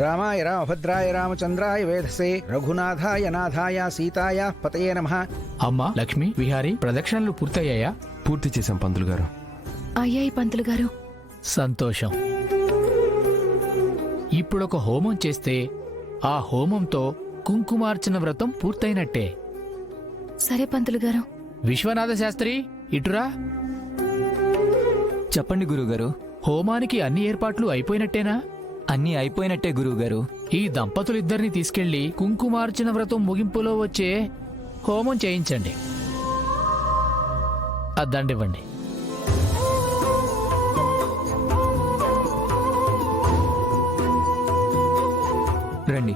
రామాయ రామభద్రాయ రామచంద్రాయ వేధసే రఘునాథాయ నాథాయ సీతాయ పతయే నమః. అమ్మా లక్ష్మి, విహారీ ప్రదక్షిణలు పూర్తయ్యాయా? పూర్తి చేశాం పంతులు గారు. అయ్యాయి పంతులు గారు. సంతోషం. ఇప్పుడొక హోమం చేస్తే ఆ హోమంతో కుంకుమార్చన వ్రతం పూర్తయినట్టే. సరే పంతులు గారు. విశ్వనాథ శాస్త్రి, ఇటురా. చెప్పండి గురువుగారు. హోమానికి అన్ని ఏర్పాట్లు అయిపోయినట్టేనా? అన్నీ అయిపోయినట్టే గురువుగారు. ఈ దంపతులిద్దరిని తీసుకెళ్లి కుంకుమార్చన వ్రతం ముగింపులో వచ్చే హోమం చేయించండి. అద్దండివ్వండి. రండి.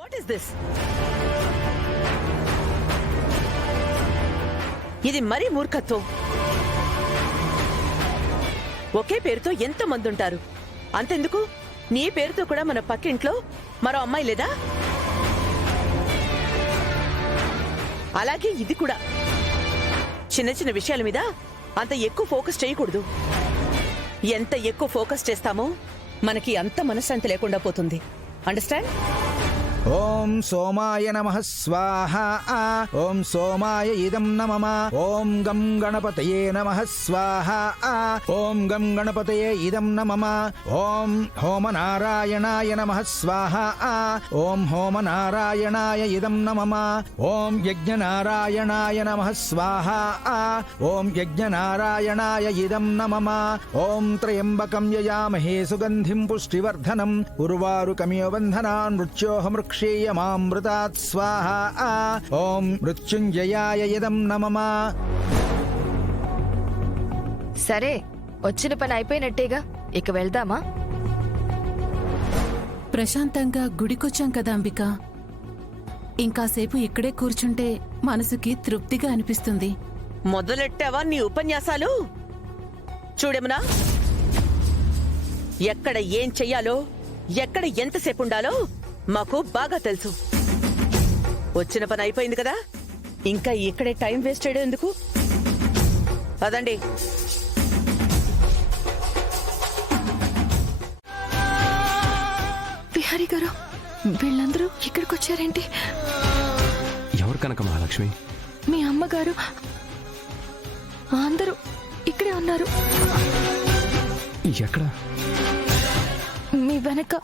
What is this? ఇది మరీ మూర్ఖత్వం. ఒకే పేరుతో ఎంతో మంది ఉంటారు. అంతెందుకు, నీ పేరుతో కూడా మన పక్కింట్లో మరో అమ్మాయి లేదా? అలాగే ఇది కూడా. చిన్న చిన్న విషయాల మీద అంత ఎక్కువ ఫోకస్ చేయకూడదు. ఎంత ఎక్కువ ఫోకస్ చేస్తామో మనకి అంత మనశ్శాంతి లేకుండా పోతుంది. అండర్స్టాండ్? ఓం సోమాయ నమః స్వాహ. ఓం సోమాయ ఇదం నమః. ఓం గం గణపతయే నమః స్వాహ. ఓం గం గణపతయే ఇదం నమః. ఓం హోమనారాయణాయ నమః స్వాహ. ఓం హోమనారాయణాయ ఇదం నమః. ఓం యజ్ఞనారాయణాయ నమః స్వాహ. ఓం యజ్ఞనారాయణాయ ఇదం నమః. ఓం త్రయంబకం యజామహే సుగంధిం పుష్టివర్ధనం ఉర్వారుకమివ బంధనాన్ మృత్యోహమృక్ష క్షేయమామృతాత్ స్వాహ. ఓం మృత్యుంజయాయ ఇదం నమః. సరే, వచ్చిన పని అయిపోయినట్టేగా, ఇక వెళ్దామా? ప్రశాంతంగా గుడికొచ్చాం కదా అంబిక. ఇంకాసేపు ఇక్కడే కూర్చుంటే మనసుకి తృప్తిగా అనిపిస్తుంది. మొదలెట్టావా నీ ఉపన్యాసాలు? చూడెమునా, ఎక్కడ ఏం చెయ్యాలో, ఎక్కడ ఎంతసేపు ఉండాలో మాకు బాగా తెలుసు. వచ్చిన పని అయిపోయింది కదా, ఇంకా ఇక్కడే టైం వేస్ట్ చేయడం ఎందుకు? అదండి. విహారీ గారు, వీళ్ళందరూ ఇక్కడికి వచ్చారేంటి? ఎవరు కనక మహాలక్ష్మి? మీ అమ్మగారు అందరూ ఇక్కడే ఉన్నారు. ఎక్కడ? మీ వెనక.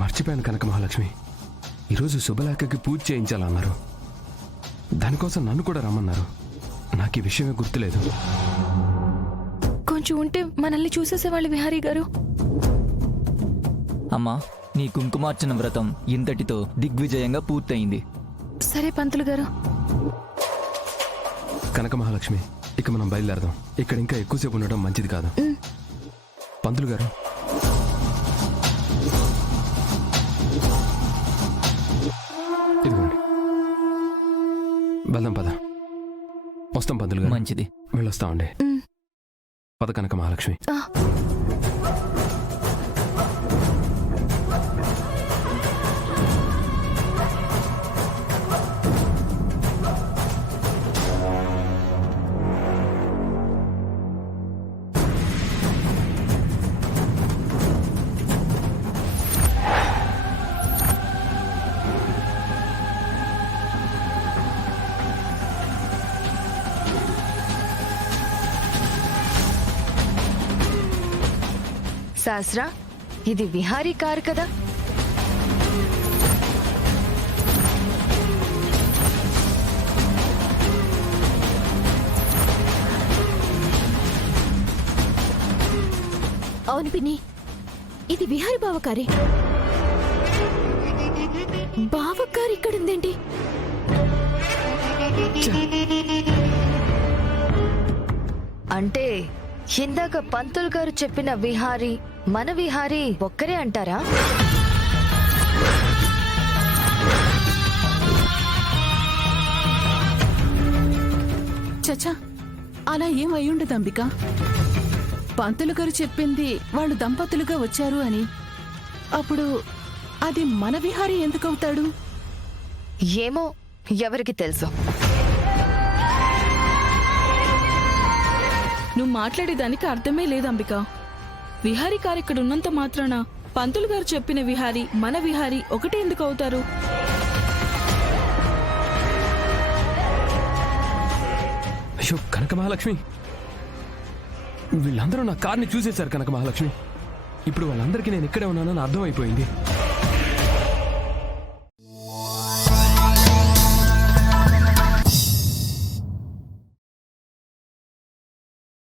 మర్చిపోయాను కనక మహాలక్ష్మి. ఈరోజు శుభలేఖకి పూజ చేయించాలన్నారు. దానికోసం నన్ను కూడా రమ్మన్నారు. నాకు ఈ విషయమే గుర్తులేదు. కొంచెం ఉంటే మనల్ని చూసేసేవాళ్ళు విహారీ గారు. అమ్మా, నీ కుంకుమార్చన వ్రతం ఇంతటితో దిగ్విజయంగా పూర్తయింది. సరే పంతులు గారు. కనక మహాలక్ష్మి, ఇక మనం బయలుదేరదాం. ఇక్కడ ఇంకా ఎక్కువసేపు ఉండడం మంచిది కాదు. పంతులు గారు, ఇదిగోండి. వెళ్దాం పద. వస్తాం పంతులు గారు. మంచిది, వెళ్ళొస్తామండి. పద కనక మహాలక్ష్మి. శాస్త్రా, ఇది విహారీ కారు కదా? అవును పిన్ని, ఇది విహారీ బావకారే. బావకారు ఇక్కడుందేంటి? అంటే ఇందాక పంతులు గారు చెప్పిన విహారీ మన విహారీ ఒక్కరే అంటారా? చచ్చా, అలా ఏం అయ్యుండదు అంబిక. పంతులు గారు చెప్పింది వాళ్ళు దంపతులుగా వచ్చారు అని. అప్పుడు అది మన విహారీ ఎందుకవుతాడు? ఏమో, ఎవరికి తెలుసు. నువ్వు మాట్లాడేదానికి అర్థమే లేదు అంబిక. విహారీ గారు ఇక్కడ ఉన్నంత మాత్రాన పంతులు గారు చెప్పిన విహారీ మన విహారీ ఒకటే ఎందుకు అవుతారు? అయ్యో కనక మహాలక్ష్మి, వీళ్ళందరూ నా కార్ని చూసేశారు కనక మహాలక్ష్మి. ఇప్పుడు వాళ్ళందరికీ నేను ఇక్కడే ఉన్నానని అర్థమైపోయింది.